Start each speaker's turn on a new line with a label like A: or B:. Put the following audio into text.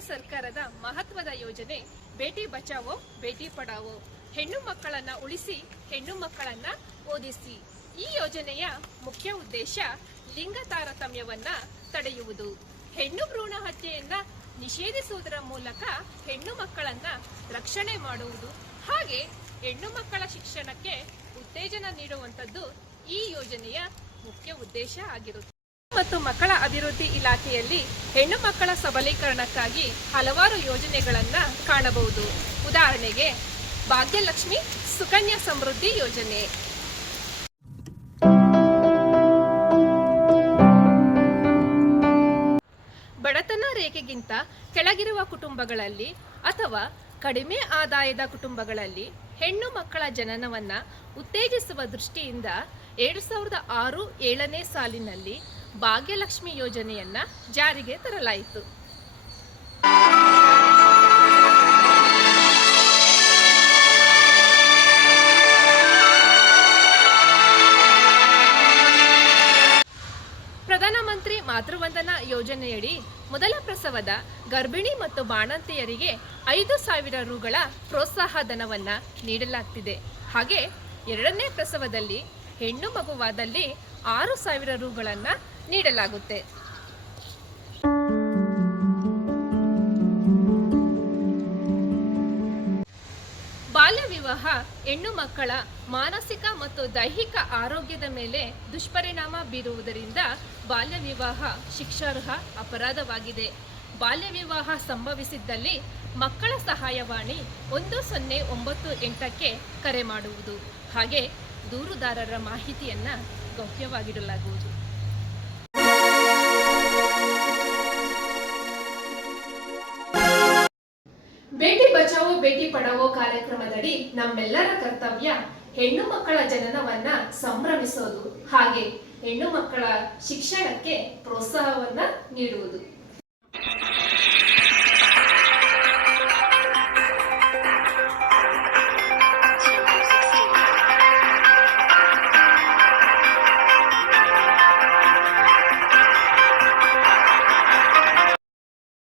A: ಸರ್ಕಾರದ ಮಹತ್ವದ ಯೋಜನೆ, ಬೇಟಿ ಬಚಾವೋ, ಬೇಟಿ ಪಡಾವೋ, ಹೆಣ್ಣು ಮಕ್ಕಳನ್ನ ಉಳಿಸಿ, ಹೆಣ್ಣು ಮಕ್ಕಳನ್ನ ಓದಿಸಿ. ಈ ಯೋಜನೆಯ ಮುಖ್ಯ ಉದ್ದೇಶ ಲಿಂಗ ತಾರತಮ್ಯವನ್ನ ತಡೆಯುವುದು. ಹೆಣ್ಣು ಭ್ರೂಣ ಹತ್ಯೆಯನ್ನ ನಿಷೇಧಿಸುವುದರ ಮೂಲಕ ಹೆಣ್ಣು ಮಕ್ಕಳನ್ನ ರಕ್ಷಣೆ ಮಾಡುವುದು. ಹಾಗೆ ಹೆಣ್ಣು ಮಕ್ಕಳ ಶಿಕ್ಷಣಕ್ಕೆ ಉತ್ತೇಜನ ನೀಡುವಂಥದ್ದು ಈ ಯೋಜನೆಯ ಮುಖ್ಯ ಉದ್ದೇಶ ಆಗಿರುತ್ತದೆ. ಮತ್ತು ಮಕ್ಕಳ ಅಭಿವೃದ್ಧಿ ಇಲಾಖೆಯಲ್ಲಿ ಹೆಣ್ಣು ಮಕ್ಕಳ ಸಬಲೀಕರಣಕ್ಕಾಗಿ ಹಲವಾರು ಯೋಜನೆಗಳನ್ನ ಕಾಣಬಹುದು. ಉದಾಹರಣೆಗೆ, ಭಾಗ್ಯಲಕ್ಷ್ಮಿ ಸುಕನ್ಯಾ ಸಮೃದ್ಧಿ ಯೋಜನೆ. ಬಡತನ ರೇಖೆಗಿಂತ ಕೆಳಗಿರುವ ಕುಟುಂಬಗಳಲ್ಲಿ ಅಥವಾ ಕಡಿಮೆ ಆದಾಯದ ಕುಟುಂಬಗಳಲ್ಲಿ ಹೆಣ್ಣು ಮಕ್ಕಳ ಜನನವನ್ನ ಉತ್ತೇಜಿಸುವ ದೃಷ್ಟಿಯಿಂದ ಎರಡು ಸಾವಿರದ ಆರು ಏಳನೇ ಸಾಲಿನಲ್ಲಿ ಭಾಗ್ಯಲಕ್ಷ್ಮಿ ಯೋಜನೆಯನ್ನ ಜಾರಿಗೆ ತರಲಾಯಿತು. ಪ್ರಧಾನಮಂತ್ರಿ ಮಾತೃವಂದನಾ ಯೋಜನೆಯಡಿ ಮೊದಲ ಪ್ರಸವದ ಗರ್ಭಿಣಿ ಮತ್ತು ಬಾಣಂತಿಯರಿಗೆ ಐದು ಸಾವಿರ ರುಗಳ ಪ್ರೋತ್ಸಾಹ ಧನವನ್ನ ನೀಡಲಾಗ್ತಿದೆ. ಹಾಗೆ ಎರಡನೇ ಪ್ರಸವದಲ್ಲಿ ಹೆಣ್ಣು ಮಗುವಾದಲ್ಲಿ ಆರು ಸಾವಿರ ರುಗಳನ್ನ ನೀಡಲಾಗುತ್ತೆ. ಬಾಲ್ಯ ವಿವಾಹ ಹೆಣ್ಣು ಮಕ್ಕಳ ಮಾನಸಿಕ ಮತ್ತು ದೈಹಿಕ ಆರೋಗ್ಯದ ಮೇಲೆ ದುಷ್ಪರಿಣಾಮ ಬೀರುವುದರಿಂದ ಬಾಲ್ಯ ವಿವಾಹ ಶಿಕ್ಷಾರ್ಹ ಅಪರಾಧವಾಗಿದೆ. ಬಾಲ್ಯ ವಿವಾಹ ಸಂಭವಿಸಿದ್ದಲ್ಲಿ ಮಕ್ಕಳ ಸಹಾಯವಾಣಿ ಒಂದು ಸೊನ್ನೆ ಒಂಬತ್ತು ಎಂಟಕ್ಕೆ ಕರೆ ಮಾಡುವುದು. ಹಾಗೆ ದೂರುದಾರರ ಮಾಹಿತಿಯನ್ನು ಗೌಪ್ಯವಾಗಿಡಲಾಗುವುದು. ಬಚಾವೋ ಪಡವೋ ಪಡಾವೋ ಕಾರ್ಯಕ್ರಮದಡಿ ನಮ್ಮೆಲ್ಲರ ಕರ್ತವ್ಯ ಹೆಣ್ಣು ಮಕ್ಕಳ ಜನನವನ್ನ ಸಂಭ್ರಮಿಸೋದು. ಹಾಗೆ ಹೆಣ್ಣು ಮಕ್ಕಳ ಶಿಕ್ಷಣಕ್ಕೆ ಪ್ರೋತ್ಸಾಹವನ್ನ ನೀಡುವುದು.